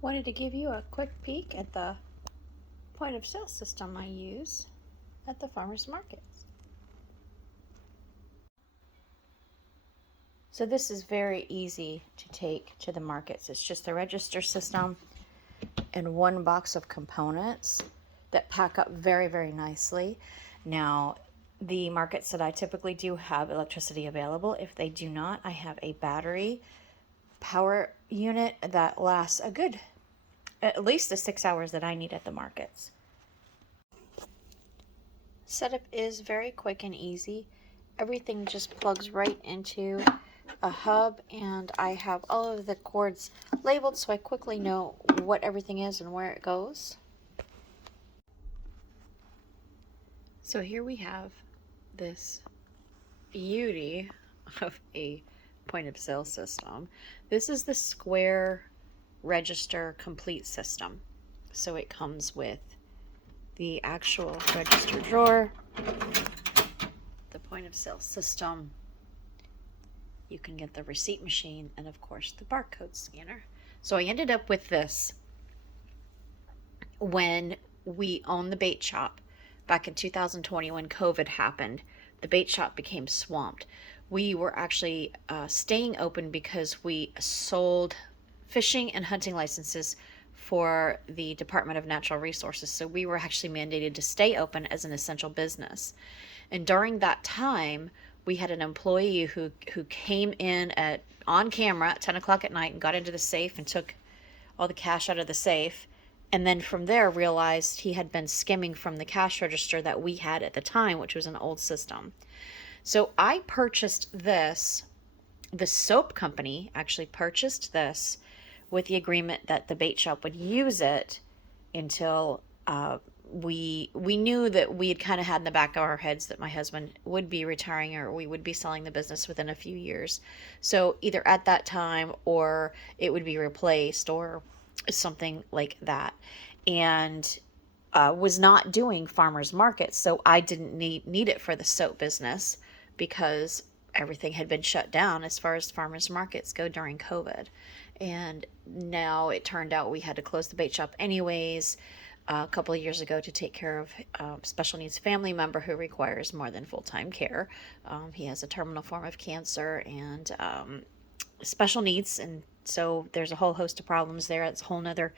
Wanted to give you a quick peek at the point of sale system I use at the farmers markets. So this is very easy to take to the markets. It's just a register system and one box of components that pack up very, very nicely. Now, the markets that I typically do have electricity available. If they do not, I have a battery power unit that lasts a good, at least the 6 hours that I need at the markets. Setup is very quick and easy. Everything just plugs right into a hub, and I have all of the cords labeled so I quickly know what everything is and where it goes. So here we have this beauty of a point of sale system. This is the Square Register Complete system. So it comes with the actual register drawer, the point of sale system. You can get the receipt machine and of course the barcode scanner. So I ended up with this when we owned the bait shop back in 2020 when COVID happened. The bait shop became swamped. We were actually staying open because we sold fishing and hunting licenses for the Department of Natural Resources. So we were actually mandated to stay open as an essential business. And during that time, we had an employee who came in on camera at 10 o'clock at night and got into the safe and took all the cash out of the safe. And then from there realized he had been skimming from the cash register that we had at the time, which was an old system. So I purchased this. The soap company actually purchased this with the agreement that the bait shop would use it until we knew that we had kind of had in the back of our heads that my husband would be retiring or we would be selling the business within a few years. So either at that time or it would be replaced or something like that. And was not doing farmers markets, so I didn't need it for the soap business because everything had been shut down as far as farmers markets go during COVID. And now it turned out we had to close the bait shop anyways a couple of years ago to take care of special needs family member who requires more than full-time care. He has a terminal form of cancer and special needs, and so there's a whole host of problems there. It's a whole nother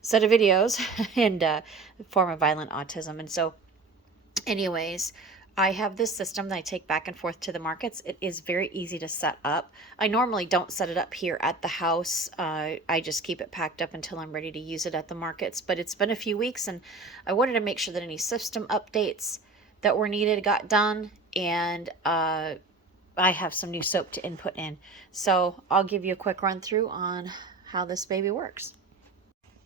set of videos and form of violent autism. And so anyways, I have this system that I take back and forth to the markets. It is very easy to set up. I normally don't set it up here at the house. I just keep it packed up until I'm ready to use it at the markets. But it's been a few weeks and I wanted to make sure that any system updates that were needed got done. And I have some new soap to input in. So I'll give you a quick run through on how this baby works.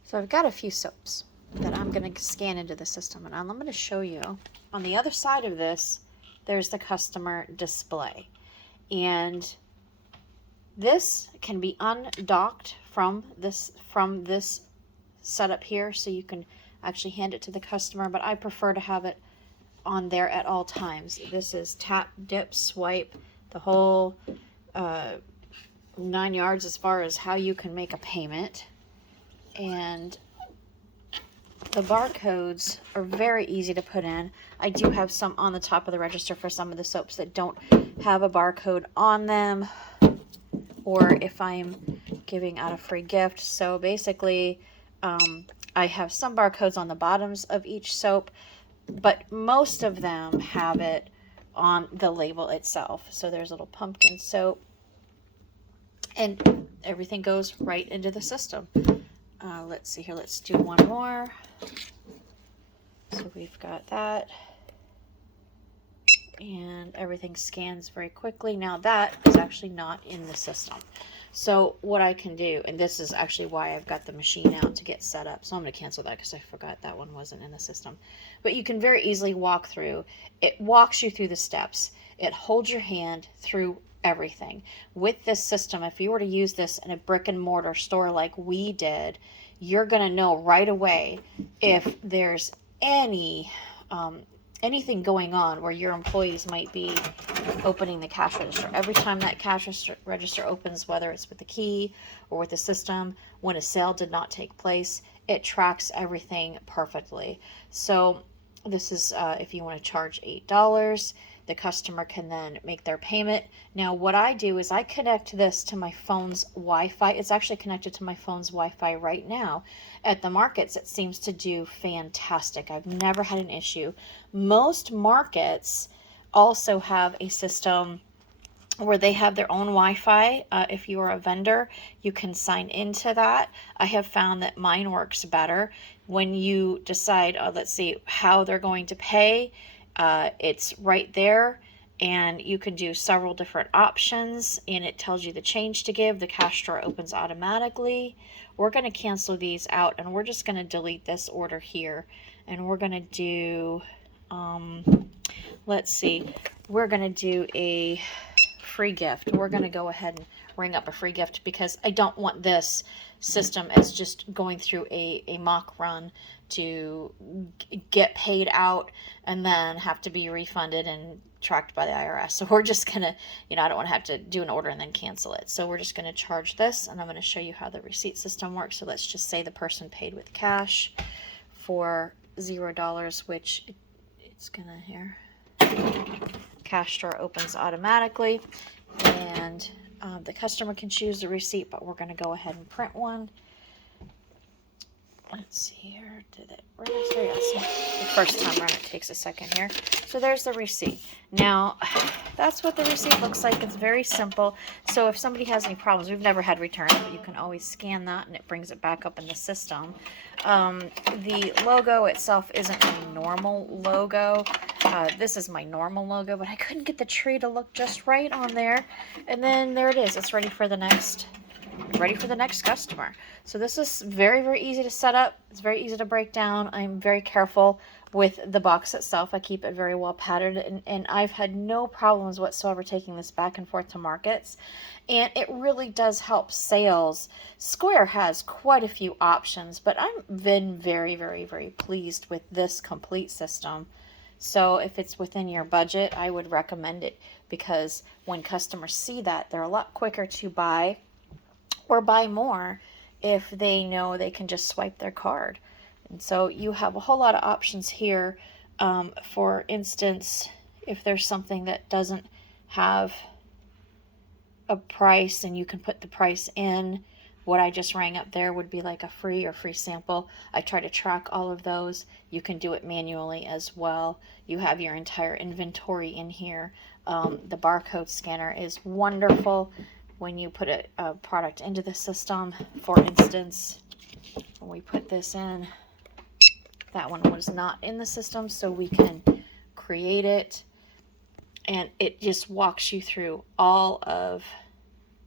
So I've got a few soaps that I'm going to scan into the system, and I'm going to show you on the other side of this there's the customer display, and this can be undocked from this setup here, so you can actually hand it to the customer, but I prefer to have it on there at all times. This is tap, dip, swipe, the whole 9 yards as far as how you can make a payment. And the barcodes are very easy to put in. I do have some on the top of the register for some of the soaps that don't have a barcode on them, or if I'm giving out a free gift. So basically, I have some barcodes on the bottoms of each soap, but most of them have it on the label itself. So there's a little pumpkin soap, and everything goes right into the system. Let's see here. Let's do one more. So we've got that. And everything scans very quickly. Now that is actually not in the system. So what I can do, and this is actually why I've got the machine out to get set up. So I'm going to cancel that because I forgot that one wasn't in the system. But you can very easily walk through. It walks you through the steps. It holds your hand through everything. With this system, if you were to use this in a brick and mortar store like we did, you're going to know right away if there's any anything going on where your employees might be opening the cash register. Every time that cash register opens, whether it's with the key or with the system, when a sale did not take place, it tracks everything perfectly. So this is if you want to charge $8, the customer can then make their payment. Now what I do is I connect this to my phone's Wi-Fi. It's actually connected to my phone's Wi-Fi right now. At the markets, it seems to do fantastic. I've never had an issue. Most markets also have a system where they have their own Wi-Fi. If you are a vendor, you can sign into that. I have found that mine works better. When you decide, let's see, how they're going to pay, it's right there, and you can do several different options, and it tells you the change to give. The cash drawer opens automatically. We're going to cancel these out, and we're just going to delete this order here, and we're going to do, let's see, we're going to do a free gift. We're going to go ahead and ring up a free gift because I don't want this system as just going through a mock run to get paid out and then have to be refunded and tracked by the IRS. So we're just going to, I don't want to have to do an order and then cancel it. So we're just going to charge this, and I'm going to show you how the receipt system works. So let's just say the person paid with cash for $0, which it's going to here. Cash drawer opens automatically, and the customer can choose the receipt, but we're going to go ahead and print one. Let's see here. Did it register? Yes. The first time run, it takes a second here. So there's the receipt. Now, that's what the receipt looks like. It's very simple. So if somebody has any problems, we've never had returns, but you can always scan that and it brings it back up in the system. The logo itself isn't a normal logo. This is my normal logo, but I couldn't get the tree to look just right on there. And then there it is. It's ready for the next customer. So this is very, very easy to set up. It's very easy to break down. I'm very careful with the box itself. I keep it very well patterned, and I've had no problems whatsoever taking this back and forth to markets. And it really does help sales. Square has quite a few options, but I've been very, very, very pleased with this complete system. So if it's within your budget, I would recommend it, because when customers see that, they're a lot quicker to buy or buy more if they know they can just swipe their card. And so you have a whole lot of options here. For instance, if there's something that doesn't have a price and you can put the price in, what I just rang up there would be like a free or free sample. I try to track all of those. You can do it manually as well. You have your entire inventory in here. The barcode scanner is wonderful when you put a product into the system. For instance, when we put this in, that one was not in the system, so we can create it, and it just walks you through all of,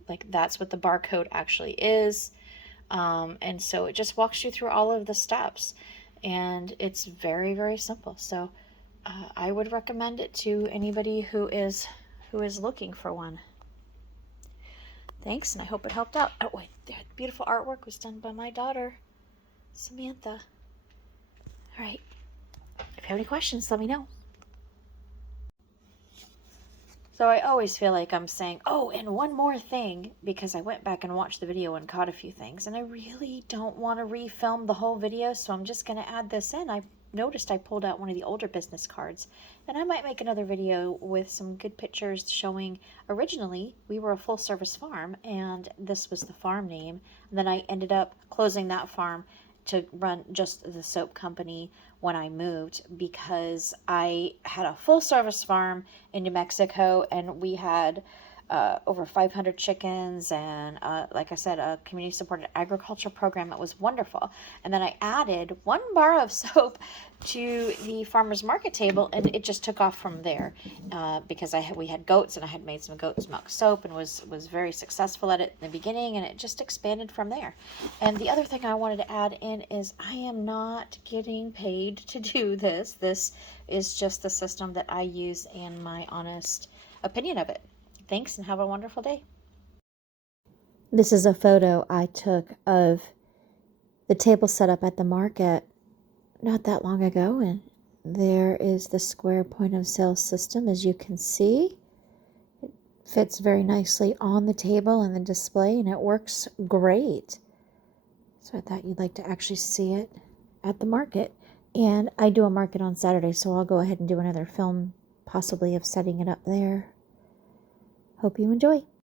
like, that's what the barcode actually is. And so it just walks you through all of the steps, and it's very, very simple. So I would recommend it to anybody who is looking for one. Thanks, and I hope it helped out. Oh, wait, that beautiful artwork was done by my daughter, Samantha. All right. If you have any questions, let me know. So I always feel like I'm saying, oh, and one more thing, because I went back and watched the video and caught a few things, and I really don't want to refilm the whole video, so I'm just going to add this in. I noticed I pulled out one of the older business cards, and I might make another video with some good pictures showing, originally we were a full service farm, and this was the farm name, and then I ended up closing that farm to run just the soap company when I moved, because I had a full service farm in New Mexico, and we had over 500 chickens, and like I said, a community supported agriculture program. It was wonderful. And then I added 1 bar of soap to the farmer's market table, and it just took off from there, because we had goats, and I had made some goat's milk soap and was very successful at it in the beginning, and it just expanded from there. And the other thing I wanted to add in is I am not getting paid to do this. This is just the system that I use and my honest opinion of it. Thanks, and have a wonderful day. This is a photo I took of the table set up at the market not that long ago, and There is the square point of sale system, as you can see. It fits very nicely on the table and the display, and it works great. So I thought you'd like to actually see it at the market. And I do a market on Saturday, so I'll go ahead and do another film, possibly of setting it up there. Hope you enjoy.